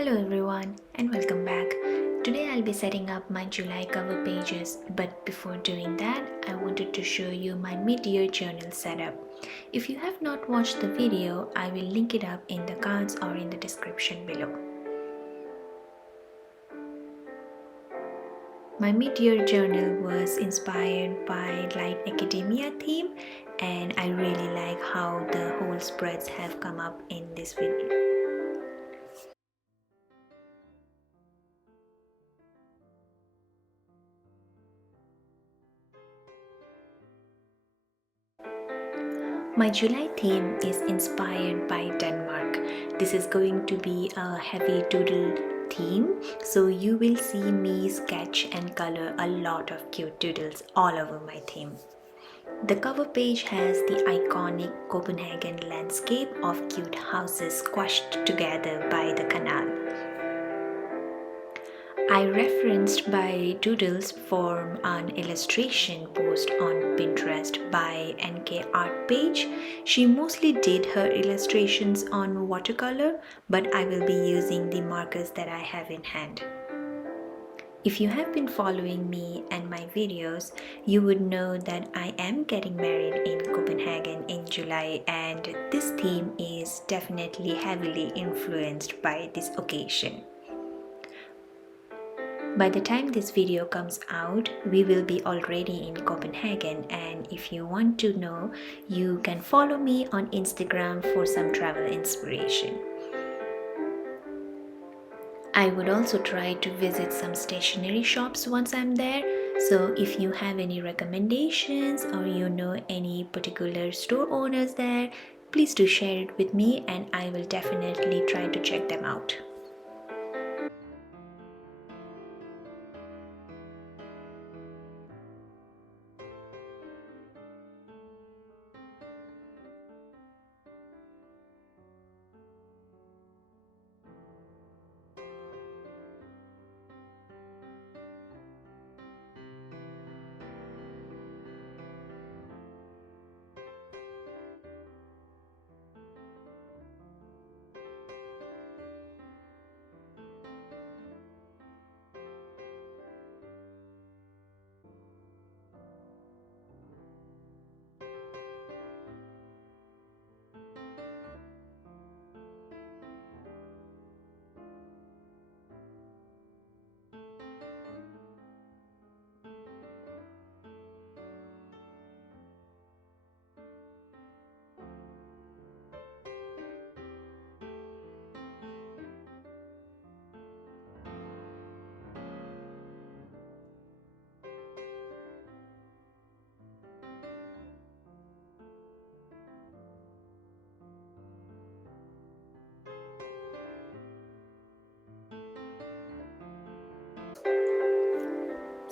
Hello everyone and welcome back. Today I'll be setting up my July cover pages, but before doing that I wanted to show you my mid-year journal setup. If you have not watched the video, I will link it up in the cards or in the description below. My mid-year journal was inspired by light academia theme, and I really like how the whole spreads have come up in this video. My July theme is inspired by Denmark. This is going to be a heavy doodle theme, so you will see me sketch and color a lot of cute doodles all over my theme. The cover page has the iconic Copenhagen landscape of cute houses squashed together by the canal. I referenced by doodles from an illustration post on Pinterest by NK Art Page. She mostly did her illustrations on watercolor, but I will be using the markers that I have in hand. If you have been following me and my videos, you would know that I am getting married in Copenhagen in July, and this theme is definitely heavily influenced by this occasion. By the time this video comes out, we will be already in Copenhagen, and if you want to know, you can follow me on Instagram for some travel inspiration. I would also try to visit some stationery shops once I'm there, so if you have any recommendations or you know any particular store owners there, please do share it with me and I will definitely try to check them out.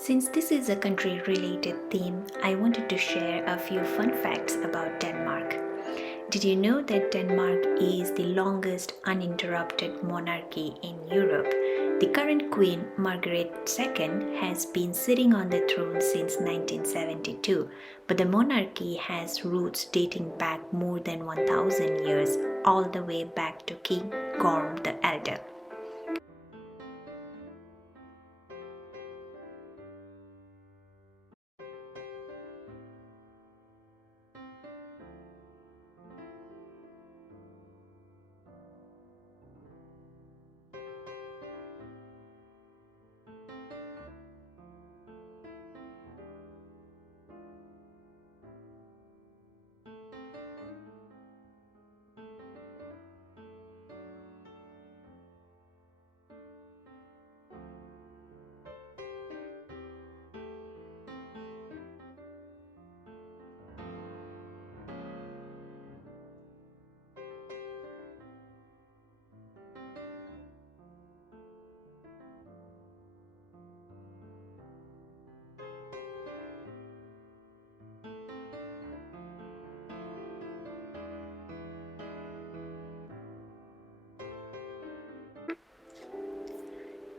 Since this is a country-related theme, I wanted to share a few fun facts about Denmark. Did you know that Denmark is the longest uninterrupted monarchy in Europe? The current queen, Margaret II, has been sitting on the throne since 1972, but the monarchy has roots dating back more than 1,000 years, all the way back to King Gorm the Elder.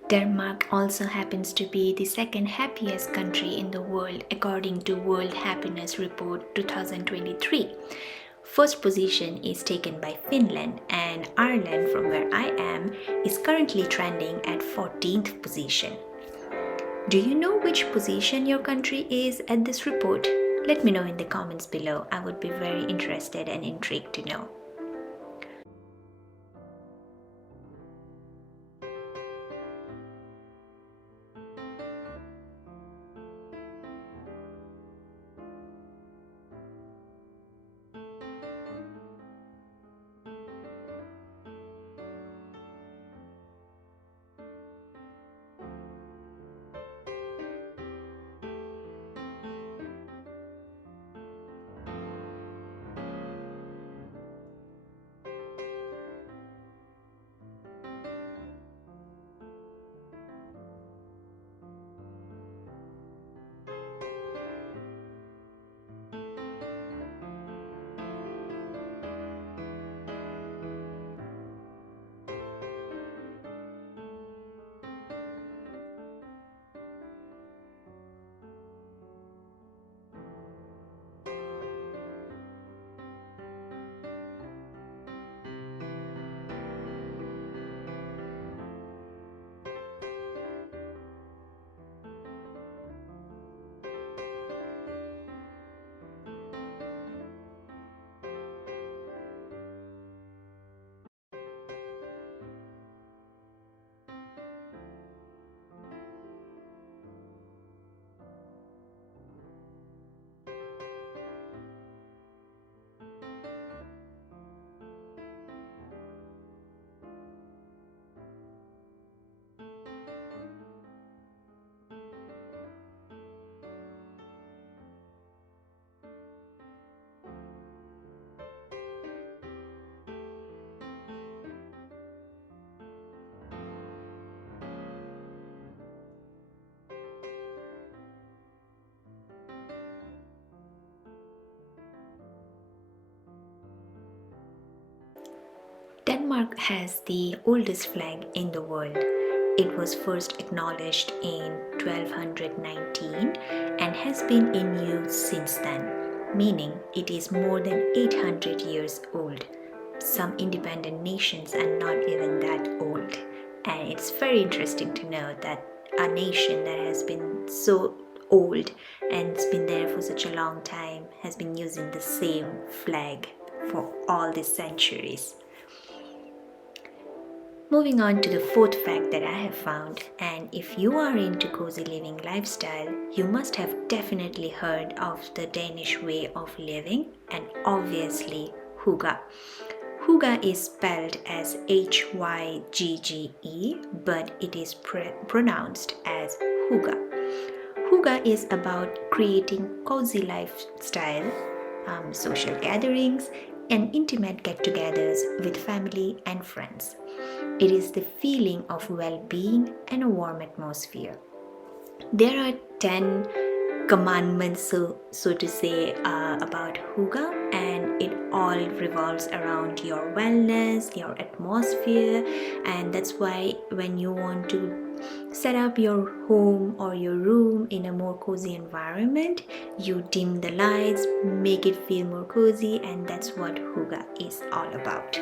Denmark also happens to be the second happiest country in the world according to World Happiness Report 2023. First position is taken by Finland, and Ireland, from where I am, is currently trending at 14th position. Do you know which position your country is at this report? Let me know in the comments below. I would be very interested and intrigued to know. Denmark has the oldest flag in the world. It was first acknowledged in 1219 and has been in use since then, meaning it is more than 800 years old. Some independent nations are not even that old, and it's very interesting to know that a nation that has been so old and it's been there for such a long time has been using the same flag for all these centuries. Moving on to the fourth fact that I have found, and if you are into cozy living lifestyle, you must have definitely heard of the Danish way of living, and obviously hygge. Hygge is spelled as Hygge, but it is pronounced as hygge. Hygge is about creating cozy lifestyle, social gatherings, and intimate get-togethers with family and friends. It is the feeling of well-being and a warm atmosphere. There are 10 commandments, so to say, about hygge, and it all revolves around your wellness, your atmosphere, and that's why when you want to set up your home or your room in a more cozy environment, you dim the lights, make it feel more cozy, and that's what hygge is all about.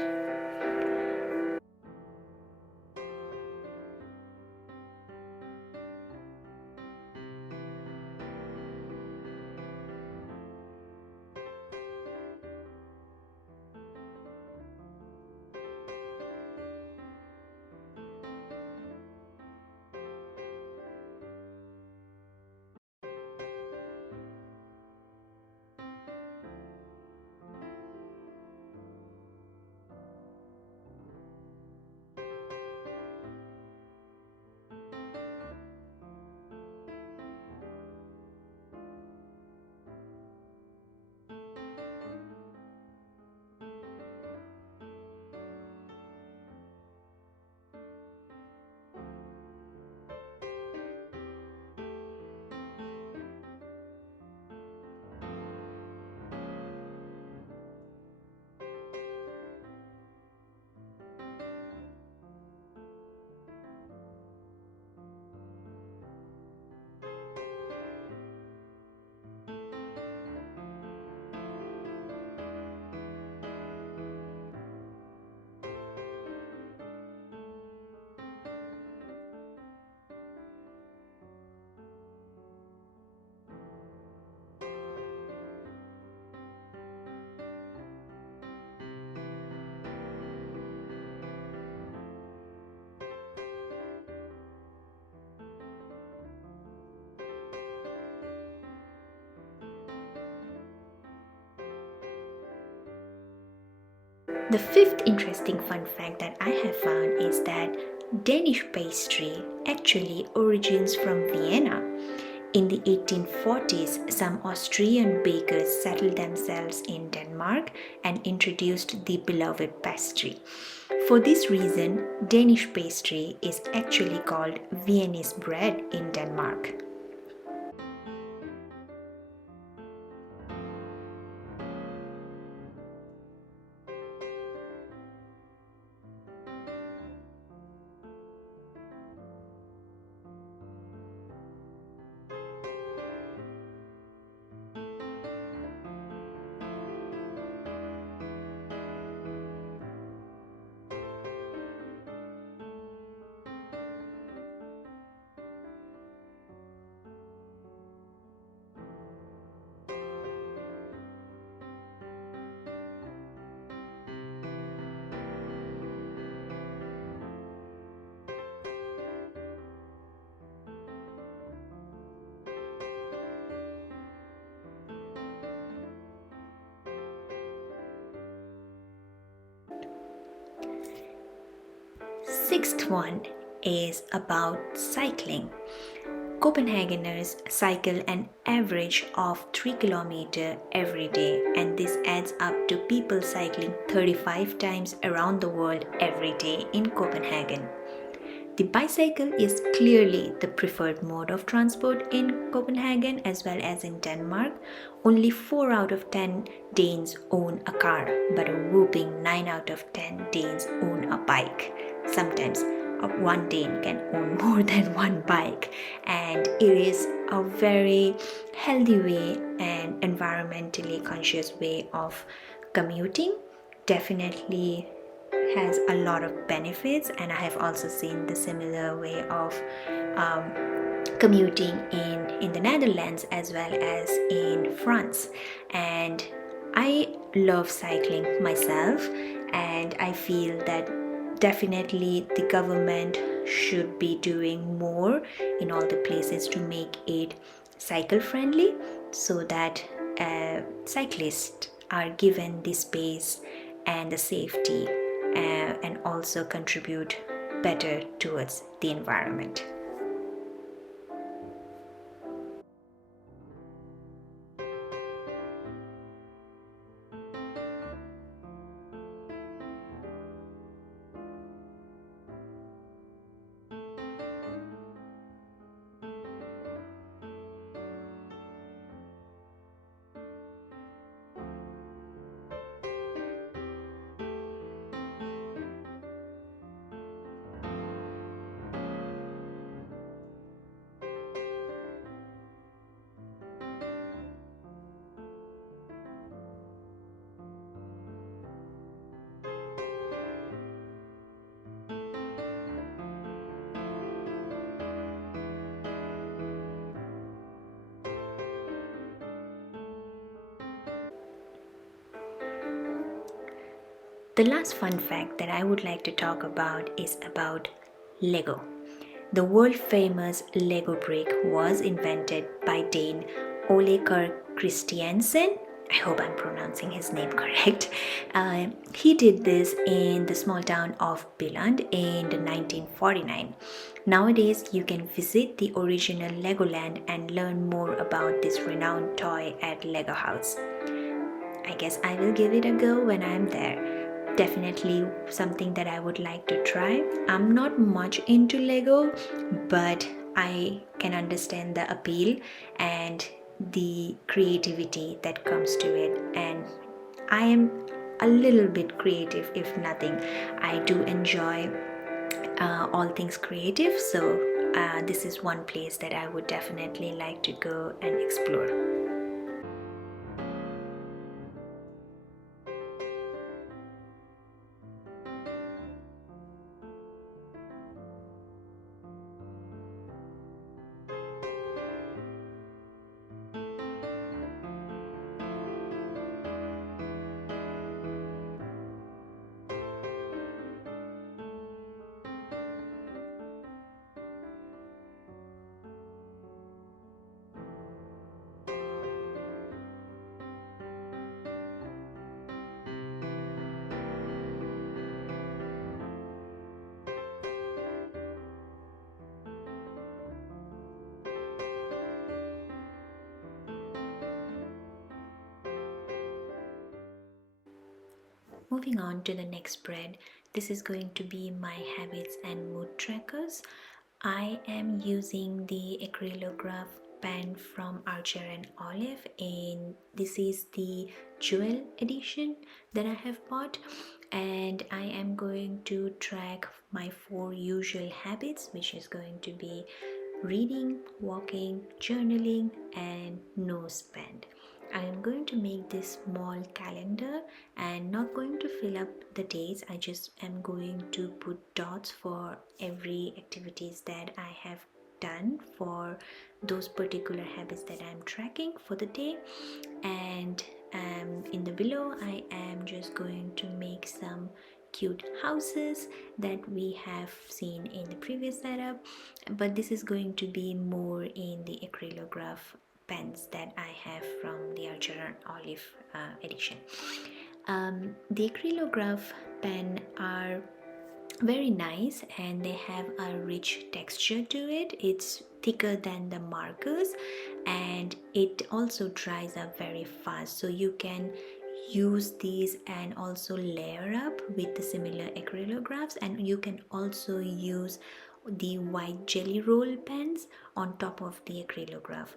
The fifth interesting fun fact that I have found is that Danish pastry actually originates from Vienna. In the 1840s, some Austrian bakers settled themselves in Denmark and introduced the beloved pastry. For this reason, Danish pastry is actually called Viennese bread in Denmark. Sixth one is about cycling. Copenhageners cycle an average of 3 km every day, and this adds up to people cycling 35 times around the world every day in Copenhagen. The bicycle is clearly the preferred mode of transport in Copenhagen as well as in Denmark. Only 4 out of 10 Danes own a car, but a whooping 9 out of 10 Danes own a bike. Sometimes one Dane can own more than one bike, and it is a very healthy way and environmentally conscious way of commuting. Definitely has a lot of benefits, and I have also seen the similar way of commuting in the Netherlands as well as in France. And I love cycling myself, and I feel that definitely the government should be doing more in all the places to make it cycle friendly, so that cyclists are given the space and the safety, and also contribute better towards the environment. The last fun fact that I would like to talk about is about Lego. The world famous Lego brick was invented by Dane Ole Christiansen. I hope I'm pronouncing his name correct. He did this in the small town of Billund in 1949. Nowadays, you can visit the original Legoland and learn more about this renowned toy at Lego House. I guess I will give it a go when I'm there. Definitely something that I would like to try. I'm not much into Lego, but I can understand the appeal and the creativity that comes to it, and I am a little bit creative, if nothing. I do enjoy all things creative, so this is one place that I would definitely like to go and explore. Moving on to the next spread, this is going to be my habits and mood trackers. I am using the acrylograph pen from Archer and Olive, and this is the jewel edition that I have bought, and I am going to track my 4 usual habits, which is going to be reading, walking, journaling, and no spend. I am going to make this small calendar and not going to fill up the days. I just am going to put dots for every activities that I have done for those particular habits that I'm tracking for the day. And in the below I am just going to make some cute houses that we have seen in the previous setup, but this is going to be more in the acrylograph pens that I have from the Archer and Olive edition. The acrylograph pen are very nice and they have a rich texture to it. It's thicker than the markers and it also dries up very fast, so you can use these and also layer up with the similar acrylographs, and you can also use the white jelly roll pens on top of the acrylograph.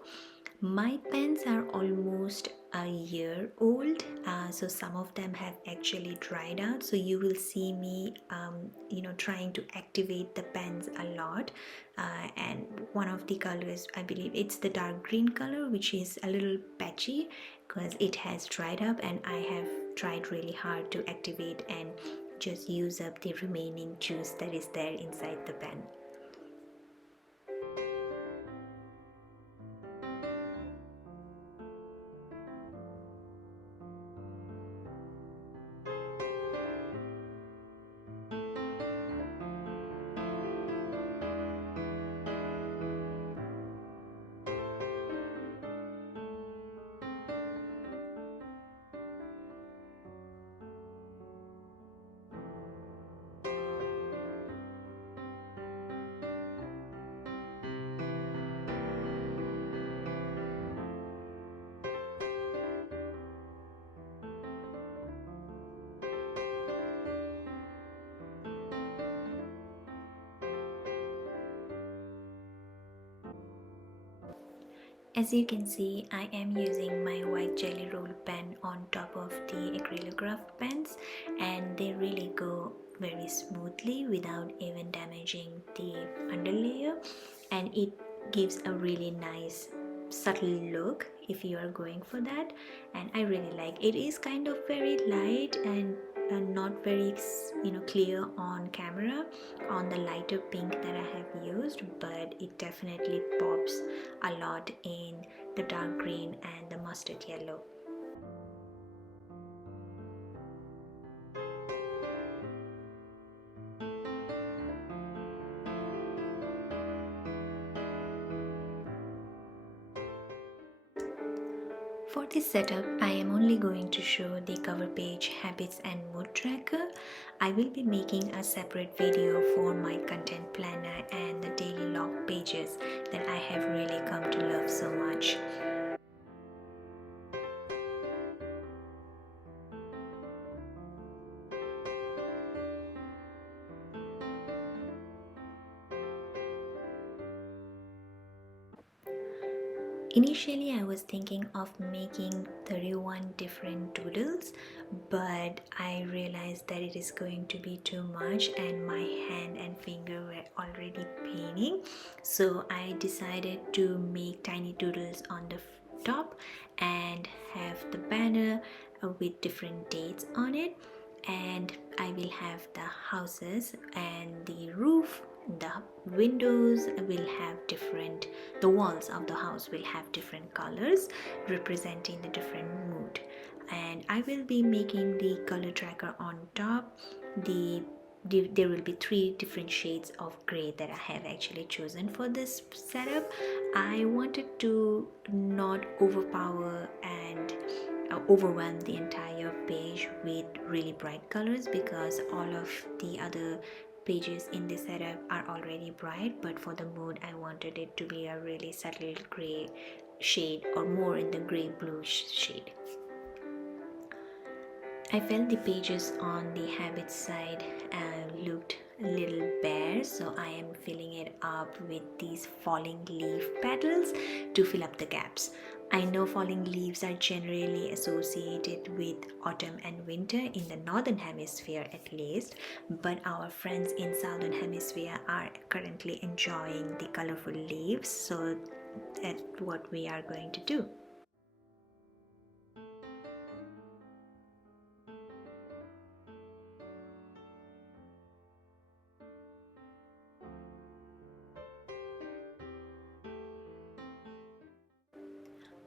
My pens are almost a year old, so some of them have actually dried out, so you will see me trying to activate the pens a lot, and one of the colors, I believe it's the dark green color, which is a little patchy because it has dried up, and I have tried really hard to activate and just use up the remaining juice that is there inside the pen. As you can see, I am using my white jelly roll pen on top of the acrylograph pens, and they really go very smoothly without even damaging the underlayer, and it gives a really nice subtle look if you are going for that, and I really like it. Is kind of very light and not very clear on camera on the lighter pink that I have used, but it definitely pops a lot in the dark green and the mustard yellow. For this setup, I am only going to show the cover page, habits and mood tracker. I will be making a separate video for my content planner and the daily log pages that I have really come to love so much. Initially, I was thinking of making 31 different doodles, but I realized that it is going to be too much and my hand and finger were already paining. So I decided to make tiny doodles on the top and have the banner with different dates on it, and I will have the houses and the roof, the windows will have different, the walls of the house will have different colors representing the different mood, and I will be making the color tracker on top. There will be 3 different shades of gray that I have actually chosen for this setup. I wanted to not overpower and overwhelm the entire page with really bright colors, because all of the other pages in this setup are already bright, but for the mood I wanted it to be a really subtle gray shade, or more in the gray blue shade. I felt the pages on the habit side looked a little bare, so I am filling it up with these falling leaf petals to fill up the gaps. I know falling leaves are generally associated with autumn and winter in the northern hemisphere at least, but our friends in southern hemisphere are currently enjoying the colorful leaves, so that's what we are going to do.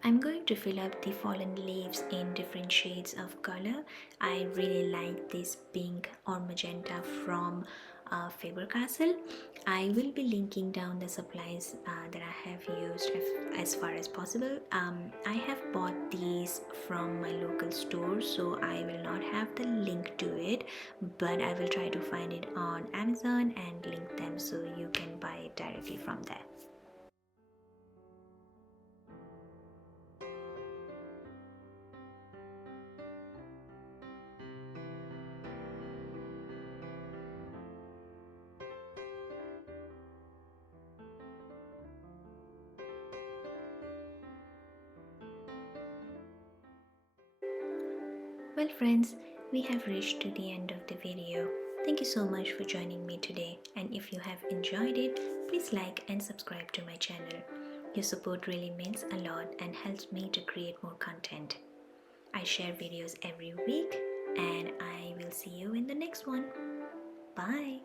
I'm going to fill up the fallen leaves in different shades of color. I really like this pink or magenta from Faber-Castell. I will be linking down the supplies that I have used as far as possible. I have bought these from my local store, so I will not have the link to it, but I will try to find it on Amazon and link them so you can buy it directly from there. Well, friends, we have reached to the end of the video. Thank you so much for joining me today, and if you have enjoyed it, please like and subscribe to my channel. Your support really means a lot and helps me to create more content. I share videos every week, and I will see you in the next one. Bye.